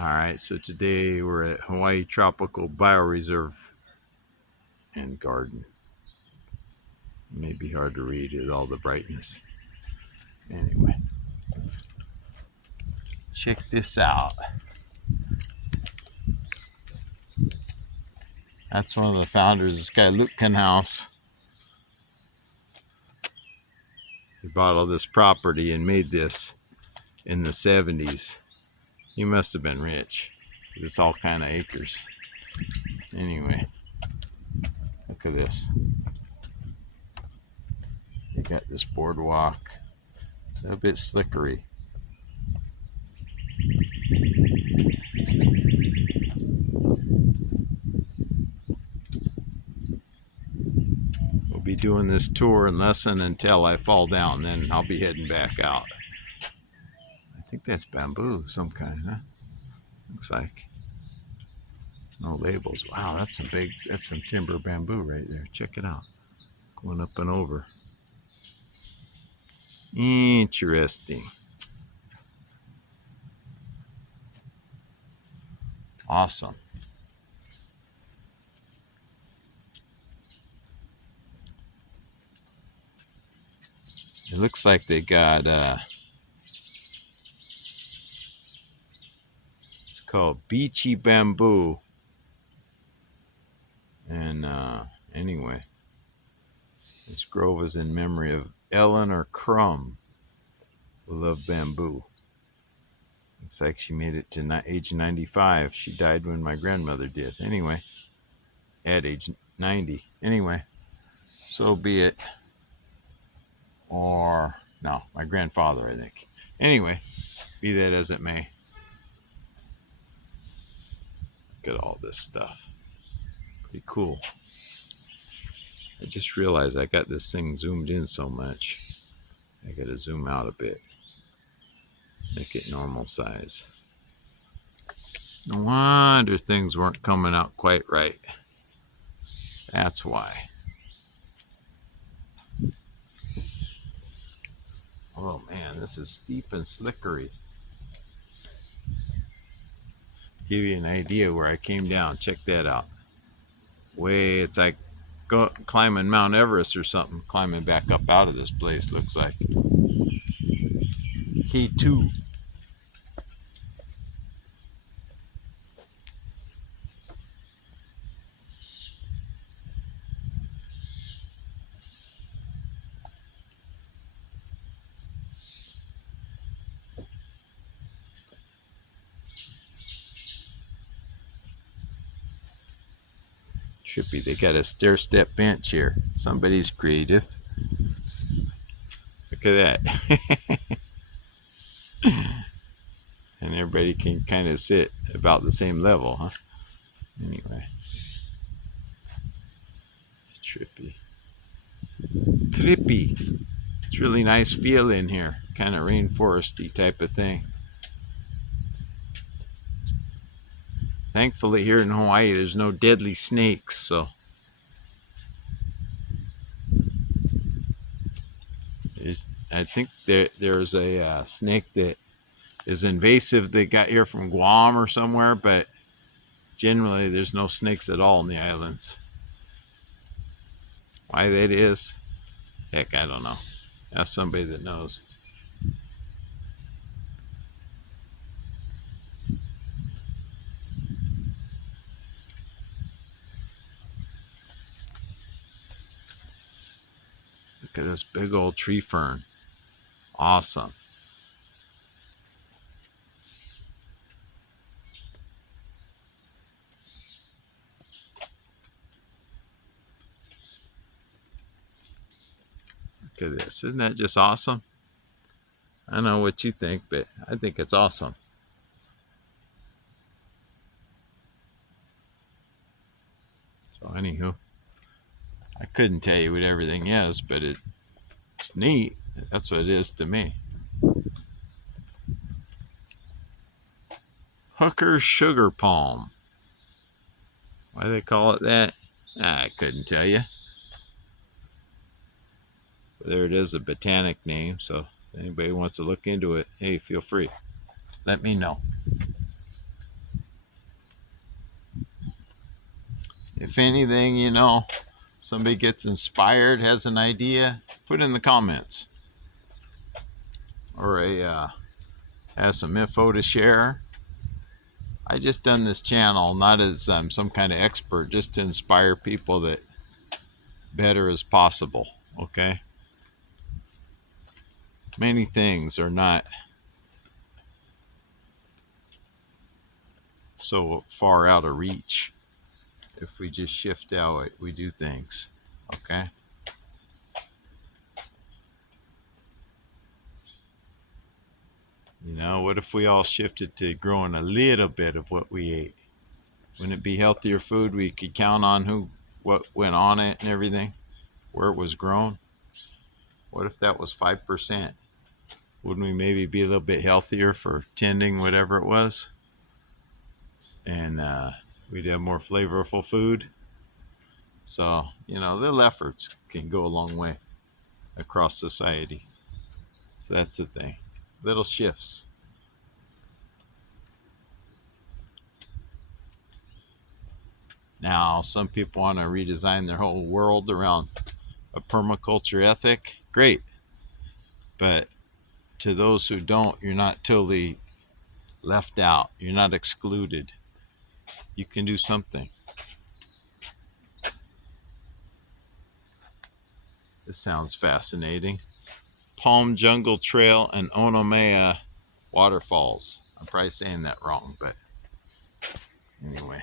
Alright, so today we're at Hawaii Tropical Bioreserve and Garden. It may be hard to read with all the brightness. Anyway, check this out. That's one of the founders, this guy Luke Canhouse. He bought all this property and made this in the 70s. He must have been rich. It's all kind of acres. Anyway, look at this. They got this boardwalk. It's a bit slickery. We'll be doing this tour and lesson until I fall down. Then I'll be heading back out. I think that's bamboo, some kind, huh? Looks like. No labels. Wow, that's some timber bamboo right there. Check it out. Going up and over. Interesting. Awesome. It looks like they got it's called beachy bamboo. And anyway, this grove is in memory of Eleanor Crum, who loved bamboo. Looks like she made it to age 95. She died when my grandmother did. Anyway, at age 90. Anyway, so be it. Or, no, my grandfather, I think. Anyway, be that as it may. Look at all this stuff. Pretty cool. I just realized I got this thing zoomed in so much. I gotta zoom out a bit. Make it normal size. No wonder things weren't coming out quite right. That's why. Oh man, this is steep and slickery. Give you an idea where I came down. Check that out. It's like climbing Mount Everest or something. Climbing back up out of this place, looks like. K2. Trippy, they got a stair-step bench here. Somebody's creative. Look at that. And everybody can kind of sit about the same level, huh? Anyway. It's trippy. Trippy. It's really nice feel in here. Kind of rainforesty type of thing. Thankfully here in Hawaii there's no deadly snakes, so I think there's a snake that is invasive they got here from Guam or somewhere, but generally there's no snakes at all in the islands. Why that is, heck, I don't know. Ask somebody that knows. Look at this big old tree fern. Awesome. Look at this. Isn't that just awesome? I don't know what you think, but I think it's awesome. So anywho, I couldn't tell you what everything is, but it's neat. That's what it is to me. Hooker sugar palm. Why do they call it that? I couldn't tell you. But there it is, a botanic name. So if anybody wants to look into it, hey, feel free. Let me know. If anything, somebody gets inspired, has an idea, put it in the comments. Or has some info to share. I just done this channel not as some kind of expert, just to inspire people that better is possible. Okay, many things are not so far out of reach if we just shift how we do things. Okay, what if we all shifted to growing a little bit of what we ate? Wouldn't it be healthier food? We could count on what went on it and everything, where it was grown. What if that was 5%? Wouldn't we maybe be a little bit healthier for tending whatever it was? And we'd have more flavorful food. So, little efforts can go a long way across society. So that's the thing. Little shifts. Now, some people want to redesign their whole world around a permaculture ethic. Great. But to those who don't, you're not totally left out. You're not excluded. You can do something. This sounds fascinating. Palm Jungle Trail and Onomea Waterfalls. I'm probably saying that wrong, but anyway.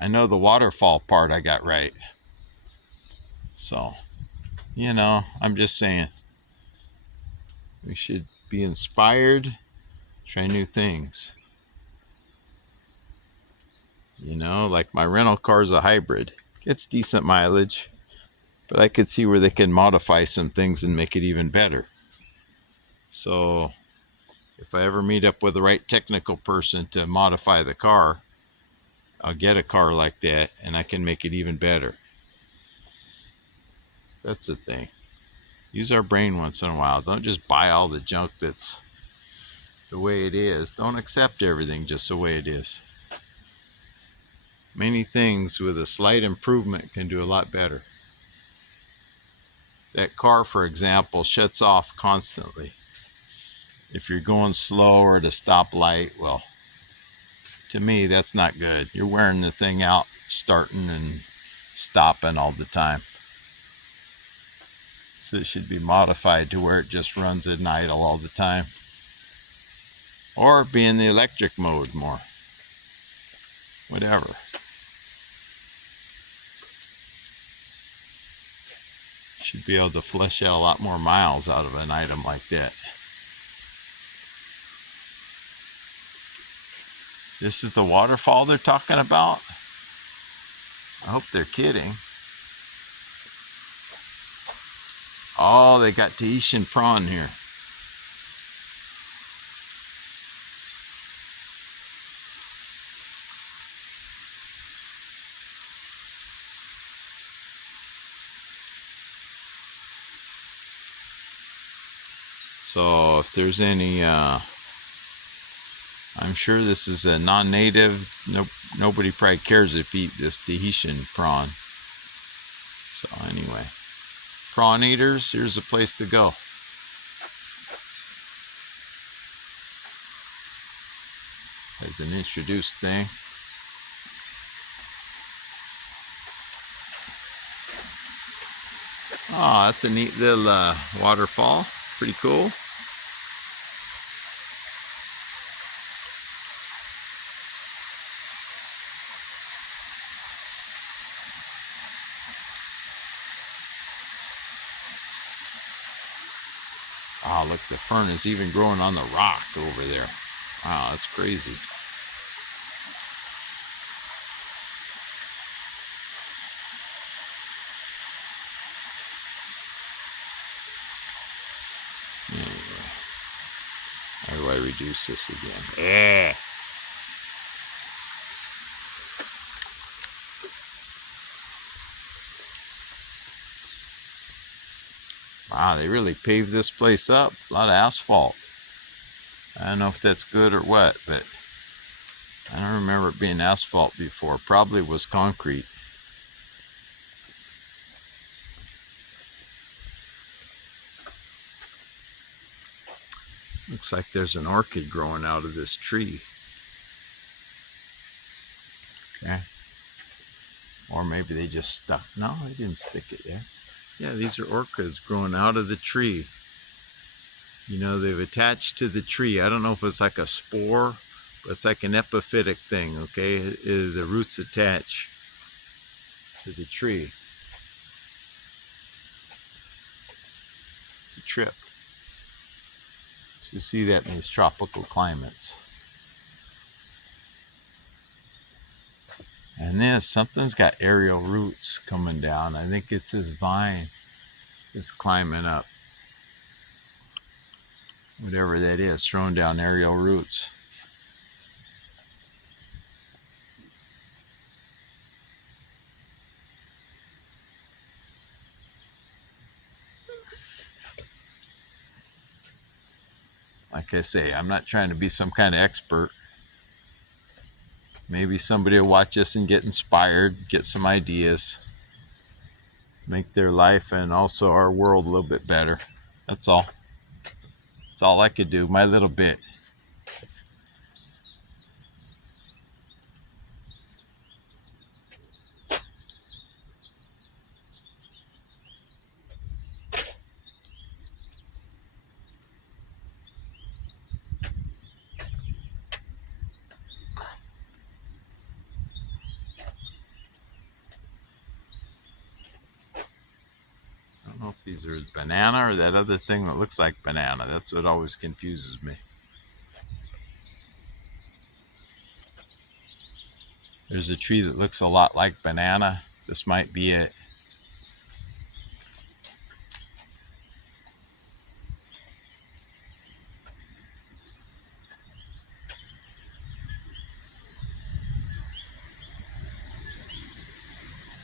I know the waterfall part I got right. So, I'm just saying. We should be inspired, try new things. Like my rental car's a hybrid. It's decent mileage, but I could see where they can modify some things and make it even better. So if I ever meet up with the right technical person to modify the car, I'll get a car like that and I can make it even better. That's the thing. Use our brain once in a while. Don't just buy all the junk that's the way it is. Don't accept everything just the way it is. Many things with a slight improvement can do a lot better. That car, for example, shuts off constantly. If you're going slow or at a stoplight, well, to me, that's not good. You're wearing the thing out, starting and stopping all the time. So it should be modified to where it just runs at idle all the time. Or be in the electric mode more. Whatever. Should be able to flush out a lot more miles out of an item like that. This is the waterfall they're talking about? I hope they're kidding. Oh, they got Tahitian prawn here. So if there's any, I'm sure this is a non-native. Nobody probably cares if you eat this Tahitian prawn. So anyway, prawn eaters, here's a place to go. As an introduced thing. Oh, that's a neat little waterfall. Pretty cool. Oh, look, the fern is even growing on the rock over there. Wow, that's crazy. Anyway, how do I reduce this again? Yeah. Wow, they really paved this place up. A lot of asphalt. I don't know if that's good or what, but I don't remember it being asphalt before. Probably was concrete. Looks like there's an orchid growing out of this tree. Okay. Or maybe they just stuck. No, they didn't stick it there. Yeah, these are orchids growing out of the tree. You know, they've attached to the tree. I don't know if it's like a spore, but it's like an epiphytic thing, okay? The roots attach to the tree. It's a trip. So you see that in these tropical climates. And this, something's got aerial roots coming down. I think it's this vine that's climbing up. Whatever that is, throwing down aerial roots. Like I say, I'm not trying to be some kind of expert. Maybe somebody will watch this and get inspired, get some ideas, make their life and also our world a little bit better. That's all. That's all I could do, my little bit. I don't know if these are banana or that other thing that looks like banana. That's what always confuses me. There's a tree that looks a lot like banana. This might be it.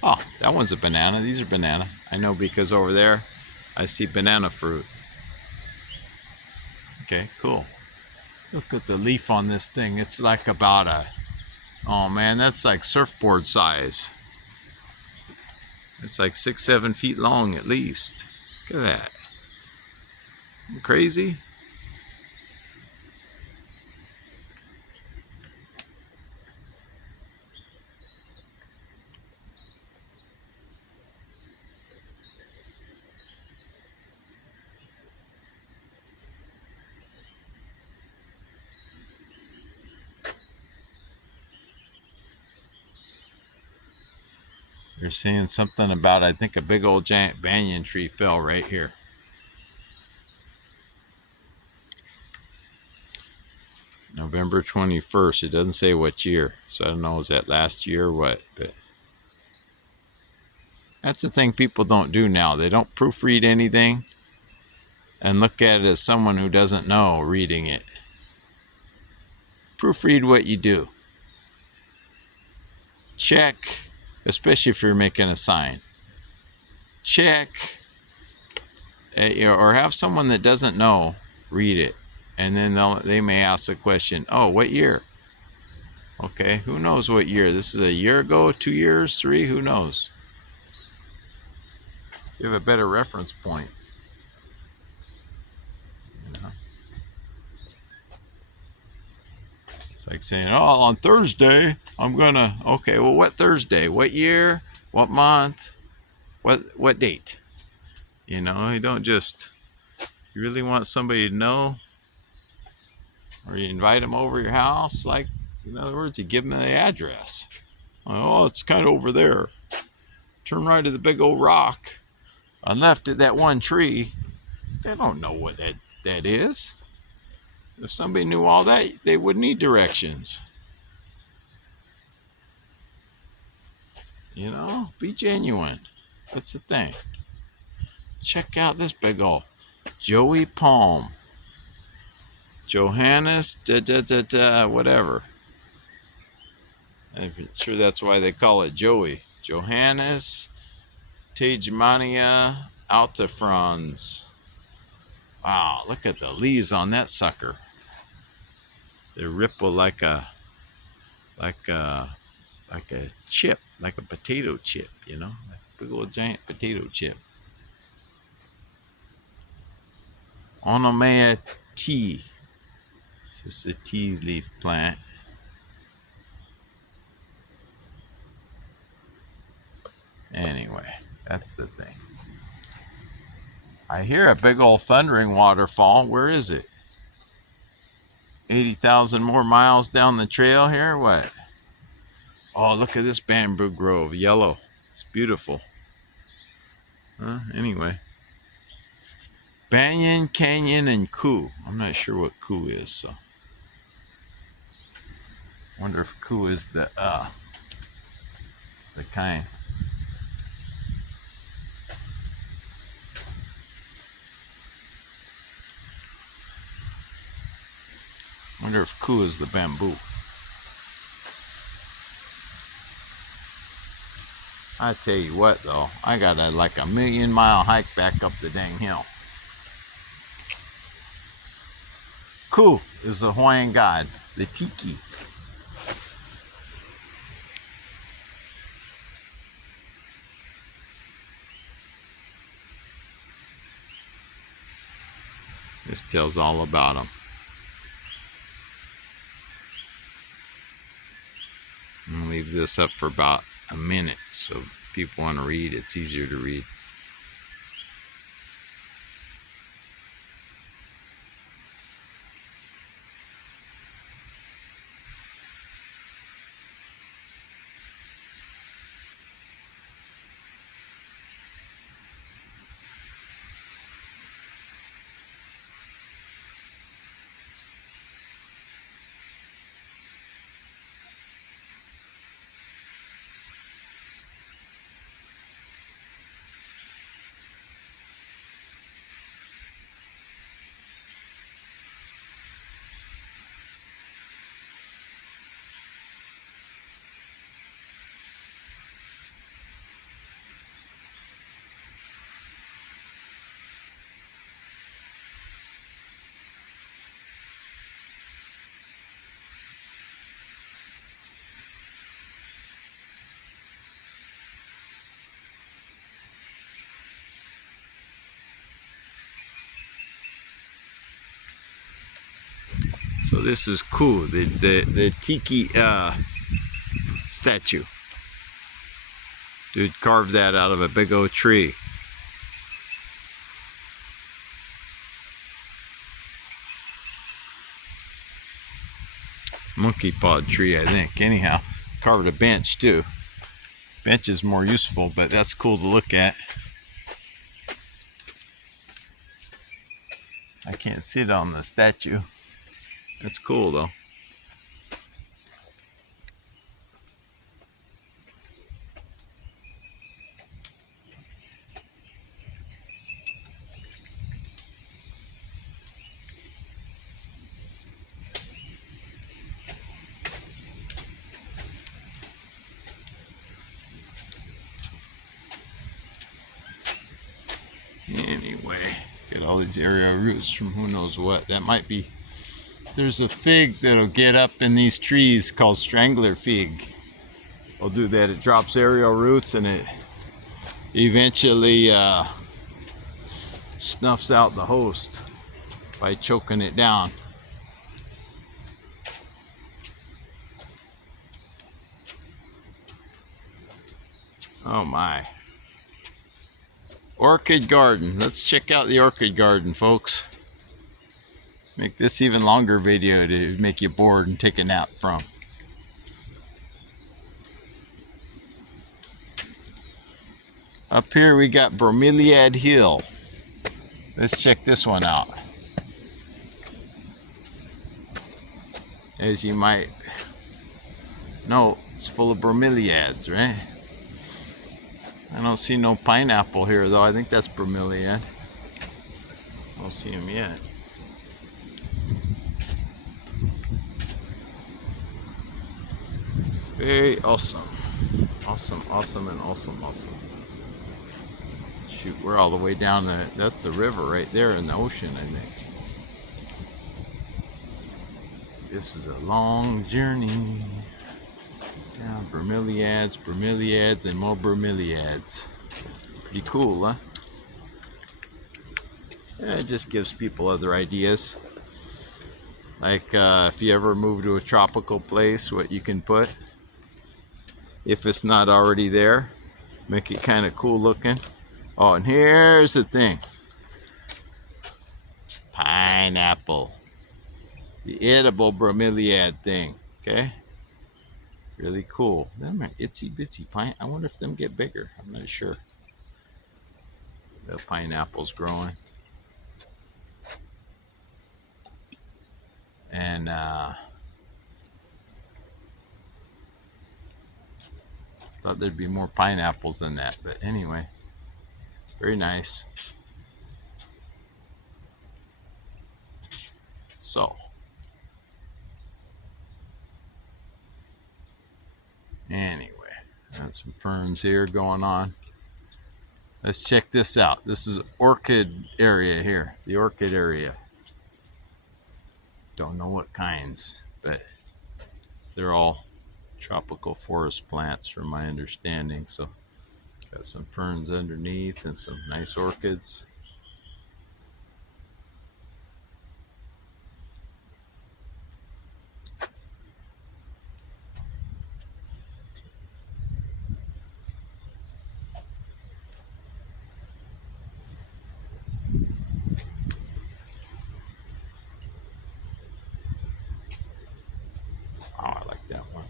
Oh, that one's a banana. These are banana. I know because over there I see banana fruit. Okay, cool. Look at the leaf on this thing. It's like about oh man, that's like surfboard size. It's like 6-7 feet long at least. Look at that. I'm crazy. They're saying something about, I think, a big old giant banyan tree fell right here. November 21st. It doesn't say what year. So I don't know, is that last year or what? But that's the thing people don't do now. They don't proofread anything and look at it as someone who doesn't know reading it. Proofread what you do. Check, especially if you're making a sign. Check, or have someone that doesn't know read it, and then they may ask the question, oh, what year? Okay, who knows what year? This is a year ago, 2 years, 3, who knows? You have a better reference point. You know? It's like saying, oh, on Thursday, I'm gonna, okay, well, what Thursday? What year? What month? What date? You know, you don't just, you really want somebody to know, or you invite them over your house, like, in other words, you give them the address. Oh, it's kind of over there. Turn right to the big old rock. On left at that one tree. They don't know what that is. If somebody knew all that, they would need directions. You know, be genuine. That's the thing. Check out this big old Joey Palm. Johannes, whatever. I'm sure that's why they call it Joey. Johannes Tagemania altifrons. Wow, look at the leaves on that sucker. They ripple like a chip, like a potato chip, you know, like a big old giant potato chip. Onomea tea. It's a tea leaf plant. Anyway, that's the thing. I hear a big old thundering waterfall. Where is it? 80,000 more miles down the trail here? What? Oh, look at this bamboo grove. Yellow. It's beautiful. Anyway. Banyan, Canyon, and Koo. I'm not sure what Koo is, so. Wonder if Koo is the kind. Wonder if Koo is the bamboo. I tell you what, though, I got like a 1,000,000-mile hike back up the dang hill. Koo is the Hawaiian god, the tiki. This tells all about him. I'm going to leave this up for about a minute, so if people want to read, it's easier to read. So this is cool, the tiki statue. Dude carved that out of a big old tree. Monkey pod tree, I think. Anyhow, carved a bench too. Bench is more useful, but that's cool to look at. I can't sit on the statue. That's cool though. Anyway, get all these aerial roots from who knows what. That might be, there's a fig that'll get up in these trees called strangler fig. I'll do that. It drops aerial roots and it eventually snuffs out the host by choking it down. Oh my. Orchid garden. Let's check out the orchid garden, folks. Make this even longer video to make you bored and take a nap from. Up here we got Bromeliad Hill. Let's check this one out. As you might know, it's full of bromeliads, right? I don't see no pineapple here though. I think that's bromeliad. I don't see him yet. Very awesome. Awesome, awesome, and awesome, awesome. Shoot, we're all the way down that's the river right there in the ocean, I think. This is a long journey. Down bromeliads, bromeliads, and more bromeliads. Pretty cool, huh? Yeah, it just gives people other ideas. Like if you ever move to a tropical place, what you can put, if it's not already there, make it kind of cool looking. Oh, and here's the thing. Pineapple. The edible bromeliad thing. Okay? Really cool. Them are itsy bitsy pine. I wonder if them get bigger. I'm not sure. The pineapple's growing. And thought there'd be more pineapples than that. But anyway, very nice. So, anyway, got some ferns here going on. Let's check this out. This is orchid area here. The orchid area. Don't know what kinds, but they're all tropical forest plants from my understanding. So got some ferns underneath and some nice orchids. Oh, I like that one.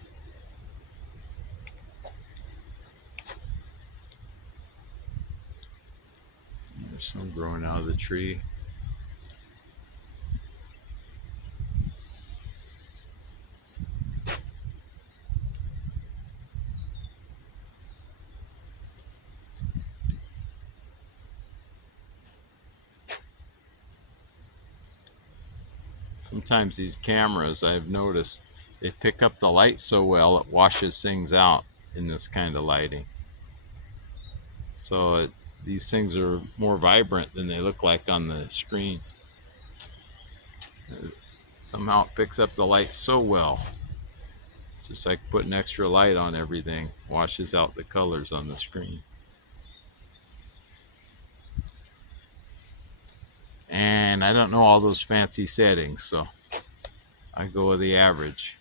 There's some growing out of the tree. Sometimes these cameras, I've noticed, they pick up the light so well it washes things out in this kind of lighting. So these things are more vibrant than they look like on the screen. Somehow it picks up the light so well. It's just like putting extra light on everything, washes out the colors on the screen. And I don't know all those fancy settings, so I go with the average.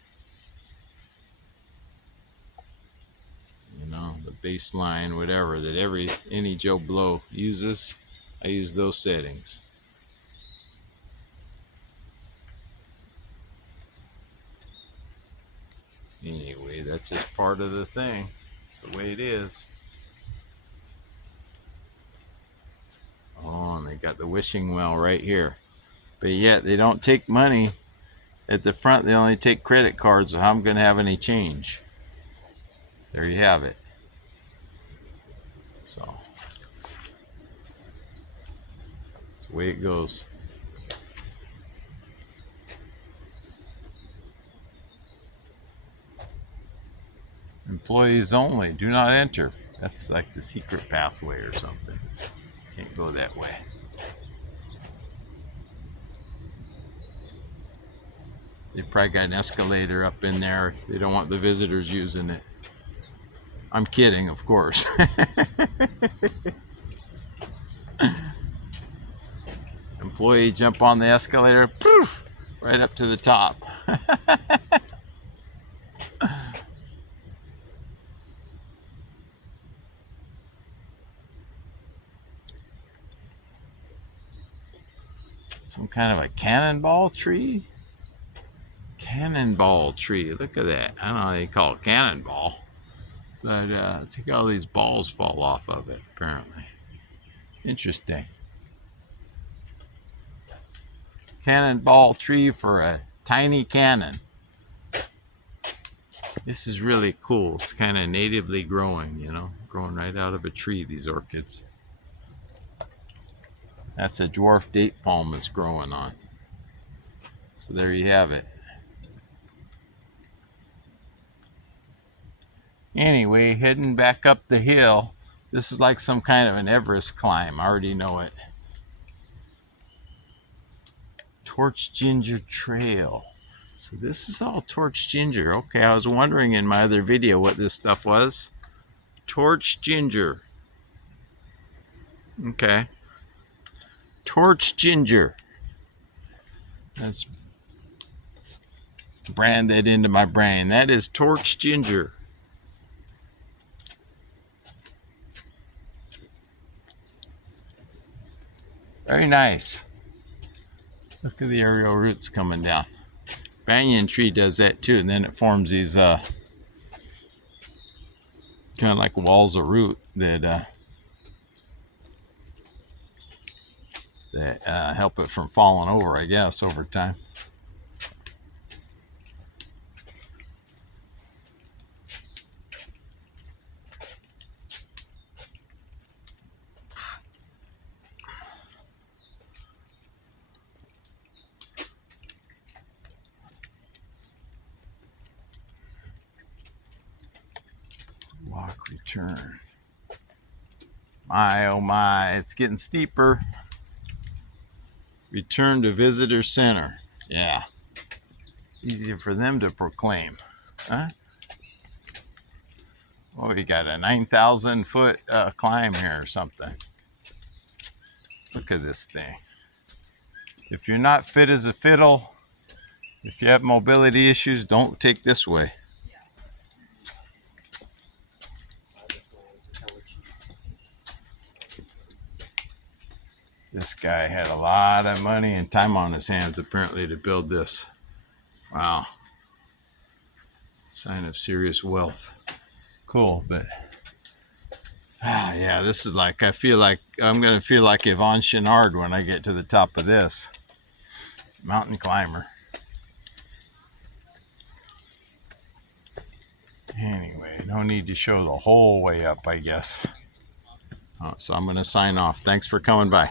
You know, the baseline, whatever, that any Joe Blow uses, I use those settings. Anyway, that's just part of the thing. It's the way it is. Oh, and they got the wishing well right here. But yet they don't take money at the front. They only take credit cards. So how am I going to have any change? There you have it. So that's the way it goes. Employees only. Do not enter. That's like the secret pathway or something. Can't go that way. They probably got an escalator up in there. They don't want the visitors using it. I'm kidding, of course. Employee jump on the escalator, poof, right up to the top. Some kind of a cannonball tree? Cannonball tree. Look at that. I don't know how they call it cannonball. But look at all these balls fall off of it, apparently. Interesting. Cannonball tree for a tiny cannon. This is really cool. It's kind of natively growing, you know, growing right out of a tree, these orchids. That's a dwarf date palm that's growing on. So there you have it. Anyway, heading back up the hill. This is like some kind of an Everest climb. I already know it. Torch Ginger Trail. So this is all torch ginger. Okay, I was wondering in my other video what this stuff was. Torch ginger. Okay. Torch ginger. That's brand that into my brain. That is torch ginger. Very nice. Look at the aerial roots coming down. Banyan tree does that too, and then it forms these kind of like walls of root that help it from falling over, I guess, over time. Walk return. My, oh my, it's getting steeper. Return to visitor center. Yeah. Easier for them to proclaim. Huh? Oh, we got a 9,000 foot climb here or something. Look at this thing. If you're not fit as a fiddle, if you have mobility issues, don't take this way. This guy had a lot of money and time on his hands apparently to build this. Wow. Sign of serious wealth. Cool, but yeah, this is like, I feel like I'm going to feel like Yvon Chouinard when I get to the top of this. Mountain climber. Anyway, no need to show the whole way up, I guess. So I'm going to sign off. Thanks for coming by.